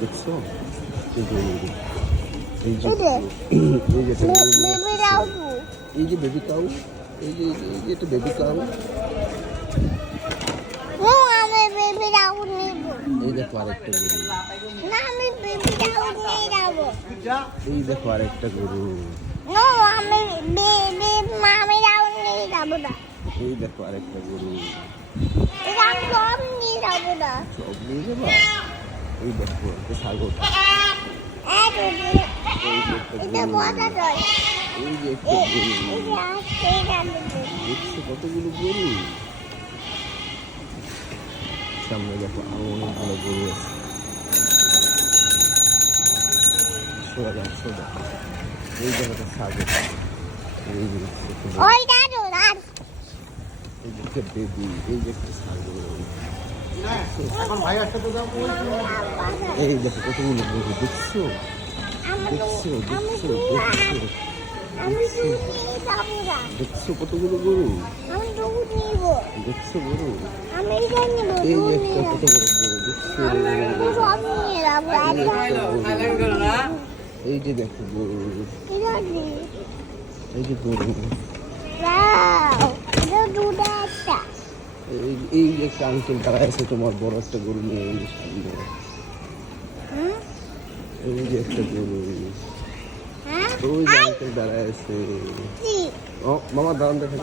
দেখছো? এই যে বেবি কাউ, এই যে এটা বেবি কাউ। এই দেখো আরেকটা গরু। এই দেখো আরেকটা গরু। এই দেখো আরেকটা গরু। সব নিয়ে যাবা? এই দেখো একটা ছাগল। এই যে একটা গরু। দেখছো কতগুলো গরু? সামনে দেখো আরো অনেকগুলো গরু আছে। এই জায়গাটা ছাগল। এই যে বেবি, এই যে একটা ছাগল। এই দেখো কতগুলো গরু। দেখছো দেখছো দেখছো দেখছো দেখছো কতগুলো গরু? দেখছো গরু? এই যে একটা কত বড় গরু। দেখছো? এই যে দেখো গরু। এই যে গরু। এই যে একটা আঙ্কেল দাঁড়ায় আছে তোমার বড় একটা গরু নিয়ে। এই যে সামনে এই যে একটা গরু। ওই যে আঙ্কেল দাঁড়ায় আছে। ও মামা দাঁড়ান দেখেন।